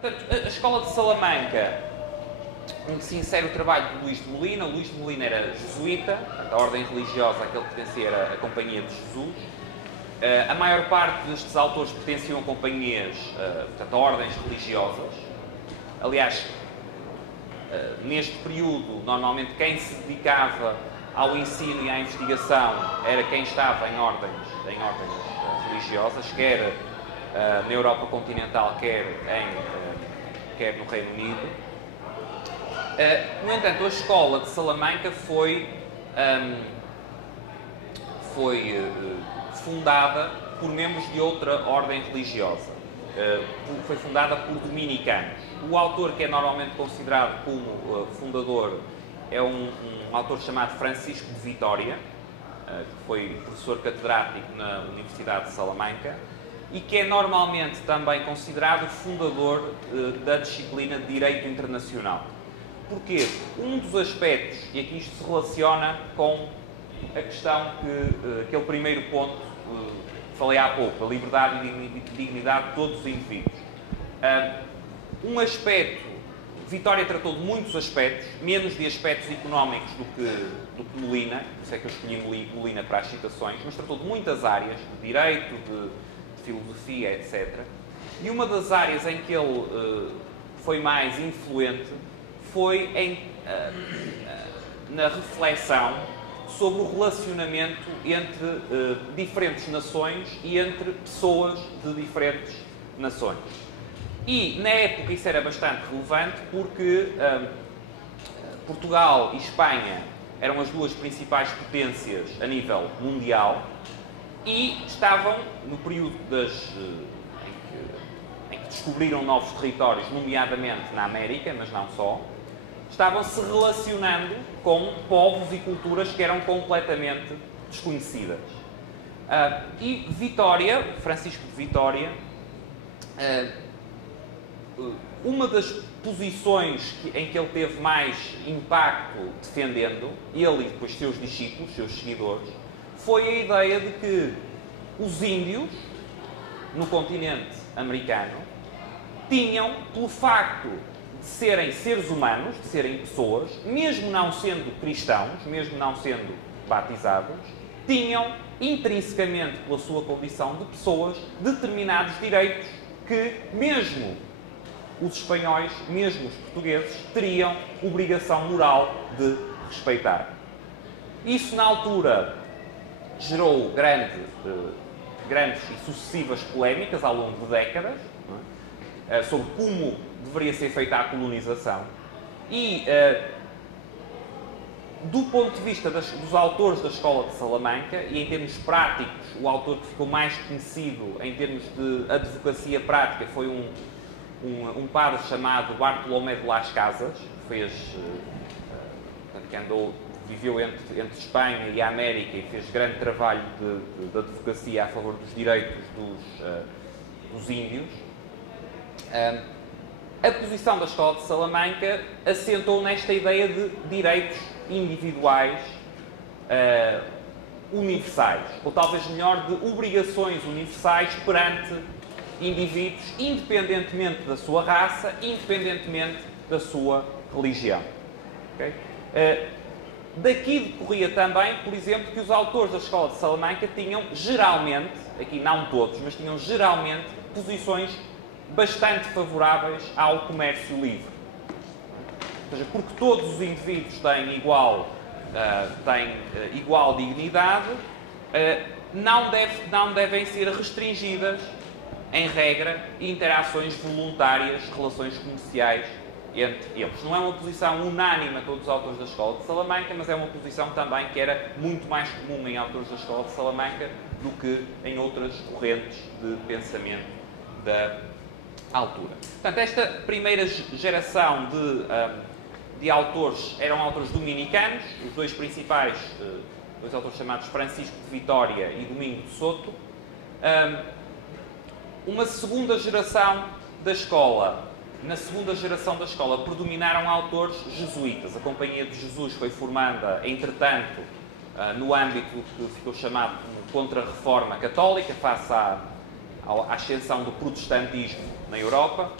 Portanto, a Escola de Salamanca, onde se insere o trabalho de Luís de Molina. Luís de Molina era jesuíta, portanto, a ordem religiosa a que ele pertencia era a Companhia de Jesus. A maior parte destes autores pertenciam a companhias, portanto, a ordens religiosas. Aliás, neste período, normalmente quem se dedicava ao ensino e à investigação era quem estava em ordens religiosas, quer na Europa continental, quer no Reino Unido. No entanto, a Escola de Salamanca foi fundada por membros de outra ordem religiosa. Foi fundada por dominicanos. O autor que é normalmente considerado como fundador é um autor chamado Francisco de Vitória, que foi professor catedrático na Universidade de Salamanca e que é normalmente também considerado o fundador da disciplina de Direito Internacional. Porquê? Um dos aspectos, e aqui isto se relaciona com a questão aquele primeiro ponto que falei há pouco, a liberdade e dignidade de todos os indivíduos. Um aspecto, Vitória tratou de muitos aspectos, menos de aspectos económicos do que Molina, por isso é que eu escolhi Molina para as citações, mas tratou de muitas áreas, de direito, de filosofia, etc. E uma das áreas em que ele foi mais influente foi na reflexão sobre o relacionamento entre diferentes nações e entre pessoas de diferentes nações. E, na época, isso era bastante relevante porque Portugal e Espanha eram as duas principais potências a nível mundial e estavam, no período em que descobriram novos territórios, nomeadamente na América, mas não só, estavam-se relacionando com povos e culturas que eram completamente desconhecidas. E Vitória, Francisco de Vitória, uma das posições em que ele teve mais impacto defendendo, ele e depois seus discípulos, seus seguidores, foi a ideia de que os índios, no continente americano, tinham, pelo facto de serem seres humanos, de serem pessoas, mesmo não sendo cristãos, mesmo não sendo batizados, tinham, intrinsecamente, pela sua condição de pessoas, determinados direitos que, mesmo os espanhóis, mesmo os portugueses, teriam obrigação moral de respeitar. Isso, na altura, gerou grandes e sucessivas polémicas ao longo de décadas, sobre como deveria ser feita a colonização. E, do ponto de vista dos autores da Escola de Salamanca, e em termos práticos, o autor que ficou mais conhecido em termos de advocacia prática foi um padre chamado Bartolomé de Las Casas, que viveu entre Espanha e a América e fez grande trabalho de advocacia a favor dos direitos dos índios. A posição da Escola de Salamanca assentou nesta ideia de direitos individuais universais, ou talvez melhor, de obrigações universais perante indivíduos, independentemente da sua raça, independentemente da sua religião. Okay? Daqui decorria também, por exemplo, que os autores da Escola de Salamanca tinham geralmente, aqui não todos, mas tinham geralmente posições bastante favoráveis ao comércio livre. Ou seja, porque todos os indivíduos têm igual dignidade, não devem ser restringidas, em regra, interações voluntárias, relações comerciais entre eles. Não é uma posição unânime a todos os autores da Escola de Salamanca, mas é uma posição também que era muito mais comum em autores da Escola de Salamanca do que em outras correntes de pensamento da altura. Portanto, esta primeira geração de autores eram autores dominicanos, os dois principais, dois autores chamados Francisco de Vitória e Domingo de Soto. Uma segunda geração da escola, na segunda geração da escola predominaram autores jesuítas. A Companhia de Jesus foi formada, entretanto, no âmbito que ficou chamado como Contra-Reforma Católica, face à ascensão do protestantismo na Europa.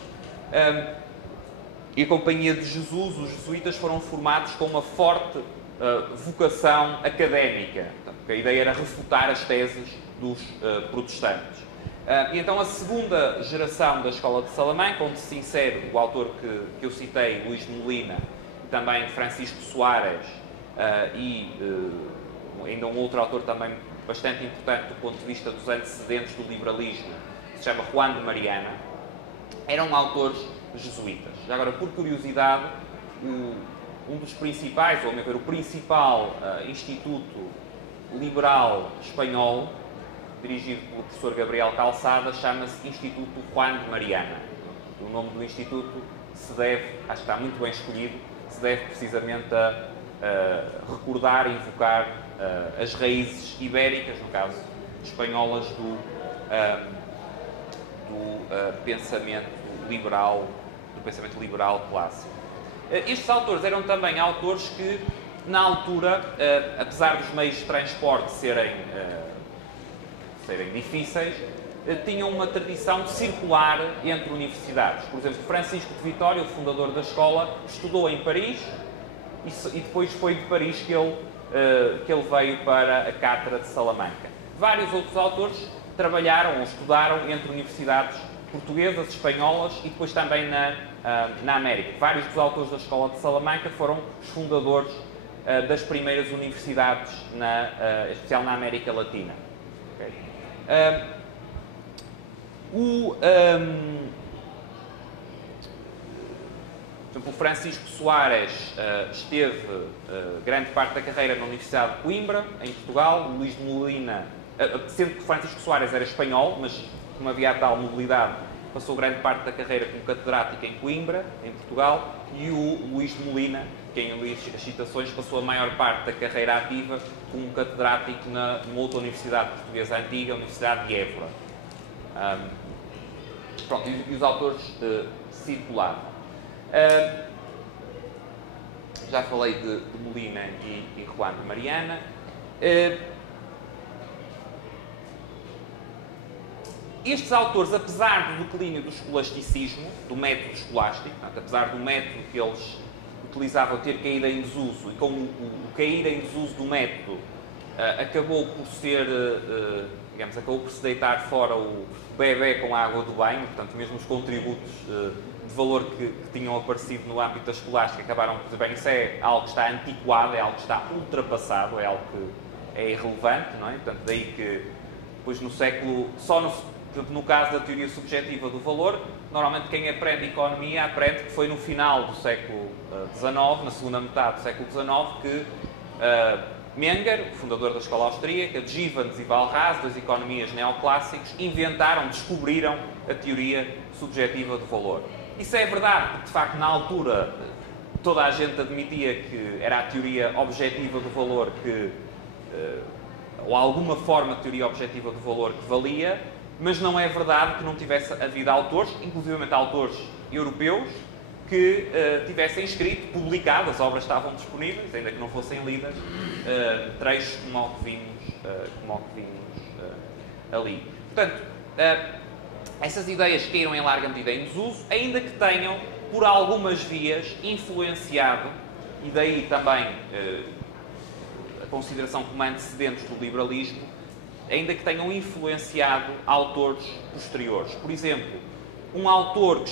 E a Companhia de Jesus, os jesuítas, foram formados com uma forte vocação académica. Portanto, a ideia era refutar as teses dos protestantes. E então a segunda geração da Escola de Salamanca, onde se insere o autor que eu citei, Luís de Molina, e também Francisco Soares, e ainda um outro autor também bastante importante do ponto de vista dos antecedentes do liberalismo, que se chama Juan de Mariana, eram autores jesuítas. Já agora, por curiosidade, um dos principais, ou melhor, o principal instituto liberal espanhol, dirigido pelo professor Gabriel Calçada, chama-se Instituto Juan de Mariana. O nome do instituto se deve, acho que está muito bem escolhido, se deve precisamente a recordar e invocar as raízes ibéricas, no caso espanholas, do pensamento liberal clássico. Estes autores eram também autores que, na altura, apesar dos meios de transporte serem difíceis, tinham uma tradição circular entre universidades. Por exemplo, Francisco de Vitória, o fundador da escola, estudou em Paris e depois foi de Paris que ele veio para a Cátedra de Salamanca. Vários outros autores trabalharam ou estudaram entre universidades portuguesas, espanholas e depois também na América. Vários dos autores da Escola de Salamanca foram os fundadores das primeiras universidades, especial na América Latina. Okay? Por exemplo, o Francisco Soares esteve grande parte da carreira na Universidade de Coimbra, em Portugal. O Luís de Molina, sendo que o Francisco Soares era espanhol, mas como havia tal mobilidade, passou grande parte da carreira como catedrático em Coimbra, em Portugal, e o Luís de Molina, quem eu li as citações, passou a maior parte da carreira ativa como catedrático numa outra universidade portuguesa antiga, a Universidade de Évora. E os autores circularam. Já falei de Molina e Juan de Mariana. Estes autores, apesar do declínio do escolasticismo, do método escolástico, portanto, apesar do método que eles utilizavam ter caído em desuso, e com o cair em desuso do método acabou por ser, acabou por se deitar fora o bebé com a água do banho, portanto, mesmo os contributos de valor que tinham aparecido no âmbito da escolástica acabaram por dizer, bem, isso é algo que está antiquado, é algo que está ultrapassado, é algo que é irrelevante, não é? Portanto, daí que depois no século, no caso da teoria subjetiva do valor, normalmente quem aprende economia aprende que foi no final do século XIX, na segunda metade do século XIX, que Menger, o fundador da escola austríaca, Givens e Walras, dois economistas neoclássicos, descobriram a teoria subjetiva do valor. Isso é verdade, porque de facto na altura toda a gente admitia que era a teoria objetiva do valor ou alguma forma de teoria objetiva do valor que valia, mas não é verdade que não tivesse havido autores, inclusive autores europeus, que tivessem escrito, publicado, as obras estavam disponíveis, ainda que não fossem lidas, trechos como o que vimos ali. Portanto, essas ideias caíram em larga medida em desuso, ainda que tenham, por algumas vias, influenciado, e daí também a consideração como antecedentes do liberalismo, ainda que tenham influenciado autores posteriores. Por exemplo, um autor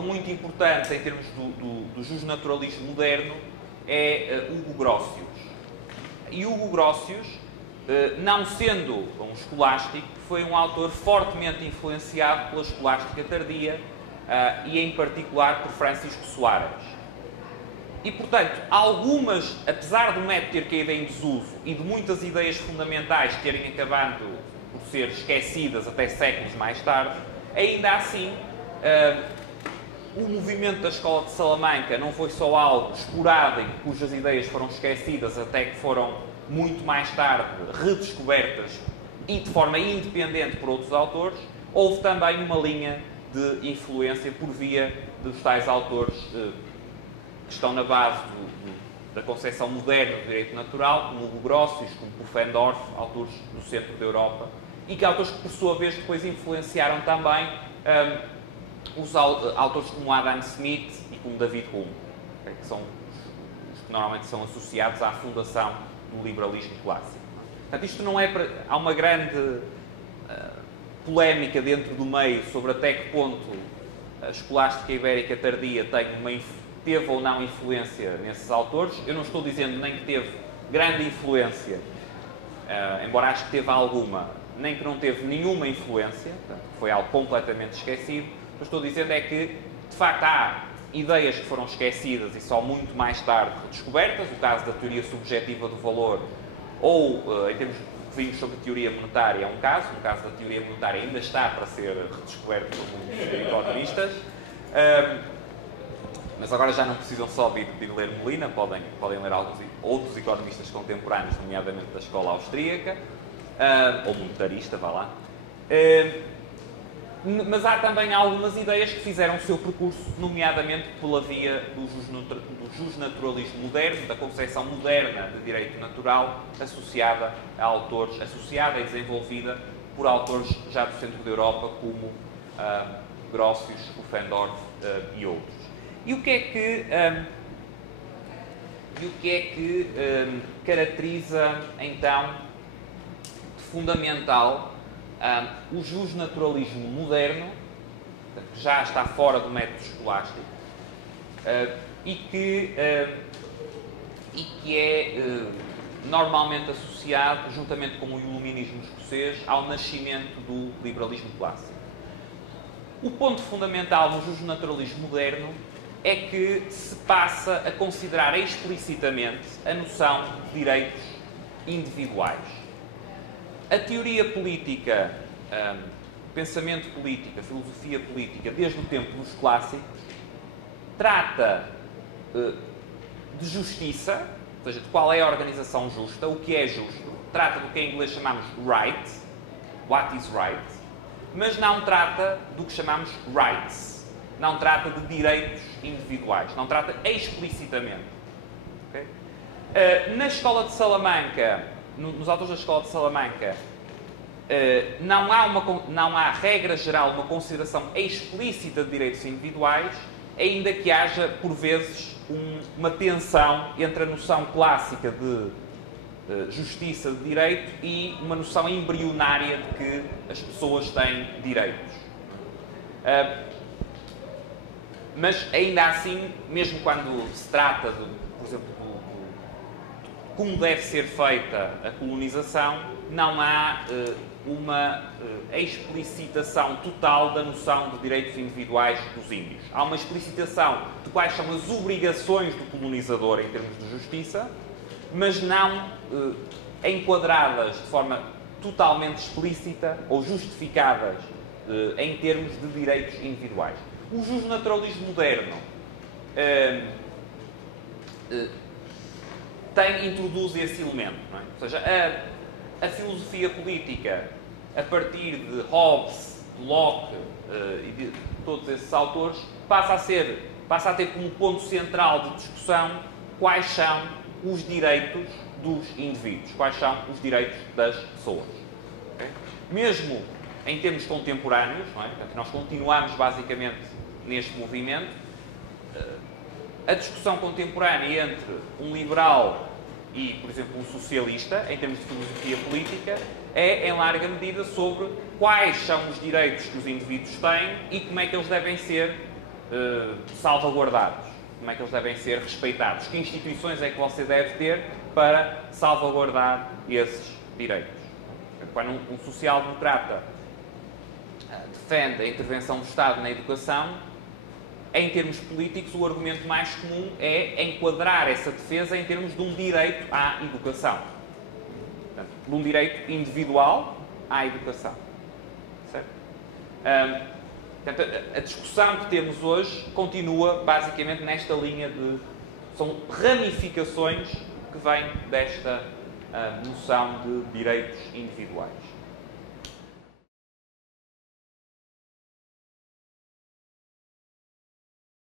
muito importante em termos do justnaturalismo moderno é Hugo Grotius. E Hugo Grotius, não sendo um escolástico, foi um autor fortemente influenciado pela escolástica tardia e em particular por Francisco Soares. E, portanto, apesar do método ter caído em desuso e de muitas ideias fundamentais terem acabado por ser esquecidas até séculos mais tarde, ainda assim, o movimento da Escola de Salamanca não foi só algo esporádico, cujas ideias foram esquecidas até que foram, muito mais tarde, redescobertas e de forma independente por outros autores. Houve também uma linha de influência por via dos tais autores que estão na base da concepção moderna do direito natural, como Hugo Grotius, como Pufendorf, autores do centro da Europa, e que autores que, por sua vez, depois influenciaram também os autores como Adam Smith e como David Hume, que são os que normalmente são associados à fundação do liberalismo clássico. Portanto, isto não é há uma grande polémica dentro do meio sobre até que ponto a escolástica ibérica tardia teve ou não influência nesses autores. Eu não estou dizendo nem que teve grande influência, embora acho que teve alguma, nem que não teve nenhuma influência, portanto, foi algo completamente esquecido. O que eu estou dizendo é que, de facto, há ideias que foram esquecidas e só muito mais tarde redescobertas, o caso da teoria subjetiva do valor, ou, em termos que vimos sobre a teoria monetária, é um caso. O caso da teoria monetária ainda está para ser redescoberto por muitos economistas. Mas agora já não precisam só de ler Molina, podem ler alguns outros economistas contemporâneos, nomeadamente da escola austríaca, ou monetarista, vá lá. Mas há também algumas ideias que fizeram o seu percurso, nomeadamente pela via do justnaturalismo moderno, da concepção moderna de direito natural, associada a autores, associada e desenvolvida por autores já do centro da Europa, como Grotius, Pufendorf e outros. E o que é que caracteriza, então, de fundamental o justnaturalismo moderno, que já está fora do método escolástico, e que é normalmente associado, juntamente com o iluminismo escocês, ao nascimento do liberalismo clássico. O ponto fundamental no justnaturalismo moderno é que se passa a considerar explicitamente a noção de direitos individuais. A teoria política, o pensamento político, a filosofia política, desde o tempo dos clássicos, trata de justiça, ou seja, de qual é a organização justa, o que é justo, trata do que em inglês chamamos right, what is right, mas não trata do que chamamos rights, não trata de direitos individuais, não trata explicitamente. Okay? Na escola de Salamanca, nos autores da escola de Salamanca, não há regra geral, uma consideração explícita de direitos individuais, ainda que haja, por vezes, uma tensão entre a noção clássica de justiça de direito e uma noção embrionária de que as pessoas têm direitos. Mas, ainda assim, mesmo quando se trata, por exemplo, de como deve ser feita a colonização, não há uma explicitação total da noção de direitos individuais dos índios. Há uma explicitação de quais são as obrigações do colonizador em termos de justiça, mas não enquadradas de forma totalmente explícita ou justificadas em termos de direitos individuais. O justnaturalismo moderno introduz esse elemento, não é? Ou seja, a filosofia política, a partir de Hobbes, de Locke e de todos esses autores, passa a ter como ponto central de discussão quais são os direitos dos indivíduos, quais são os direitos das pessoas. Okay? Mesmo em termos contemporâneos, não é? Portanto, nós continuamos basicamente neste movimento, a discussão contemporânea entre um liberal e, por exemplo, um socialista, em termos de filosofia política, é, em larga medida, sobre quais são os direitos que os indivíduos têm e como é que eles devem ser salvaguardados, como é que eles devem ser respeitados, que instituições é que você deve ter para salvaguardar esses direitos. Quando um social-democrata defende a intervenção do Estado na educação, em termos políticos, o argumento mais comum é enquadrar essa defesa em termos de um direito à educação. Portanto, de um direito individual à educação. Certo? Portanto, a discussão que temos hoje continua basicamente nesta linha de... São ramificações que vêm desta noção de direitos individuais.